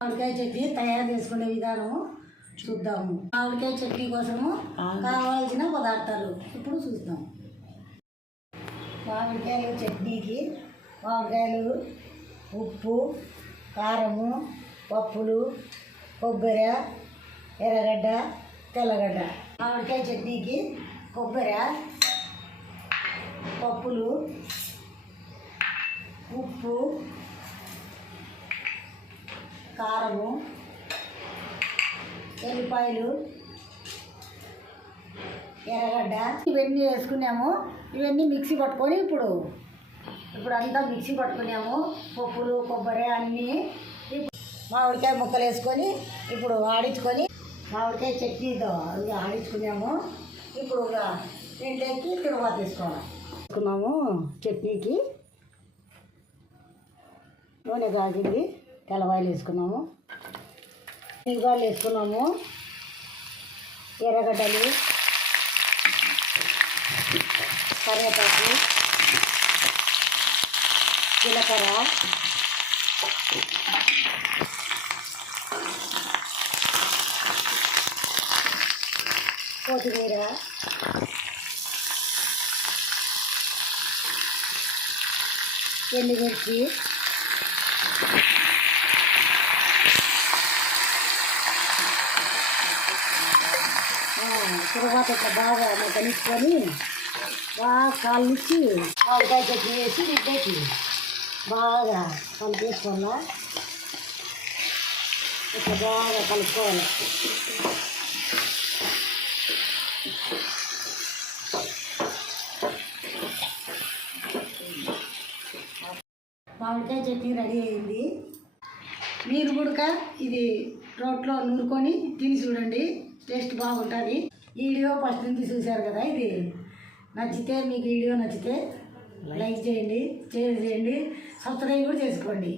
మామిడికాయ చట్నీ తయారు చేసుకునే విధానము చూద్దాము. మామిడికాయ చట్నీ కోసము కావాల్సిన పదార్థాలు ఇప్పుడు చూద్దాం. మామిడికాయలు చట్నీకి మామిడికాయలు ఉప్పు కారము పప్పులు కొబ్బరి ఎర్రగడ్డ తెల్లగడ్డ. మామిడికాయ చట్నీకి కొబ్బరి పప్పులు ఉప్పు కారము ఎల్లిపాయలు ఎర్రగడ్డ ఇవన్నీ వేసుకున్నాము. ఇవన్నీ మిక్సీ పట్టుకొని ఇప్పుడు ఇప్పుడు అంతా మిక్సీ పట్టుకున్నాము. పప్పులు కొబ్బరి అన్నీ. మామిడికాయ ముక్కలు వేసుకొని ఇప్పుడు ఆడించుకొని మామిడికాయ చట్నీతో అవి ఆడించుకున్నాము. ఇప్పుడు ఇక దీంట్లోకి తిరువాత తీసుకోవాలి వేసుకున్నాము చట్నీకి. నూనె కాగింది. తెల్లవాయలు వేసుకున్నాము. ఉల్లిపాయలు వేసుకున్నాము. ఎర్రగడ్డలు. కరివేపాకు. జీలకర్ర. కొత్తిమీర. ఎండుమిర్చి. తర్వాత ఇట్లా బాగా మగ్గనిచ్చుకొని బాగా కాల్చి మామిడికాయ చట్నీ వేసి ఇద్దరికి బాగా కలిపేసుకోవాలా ఇట్లా బాగా కలుపుకోవాలి. మామిడికాయ చట్నీ రెడీ అయింది. మీరు కూడా ఇది రోట్లో నూరుకొని తిని చూడండి. టేస్ట్ బాగుంటుంది. ఈ వీడియో ఫస్ట్ నుంచి చూశారు కదా ఇది? నచ్చితే మీకు వీడియో నచ్చితే లైక్ చేయండి షేర్ చేయండి సబ్స్క్రైబ్ కూడా చేసుకోండి.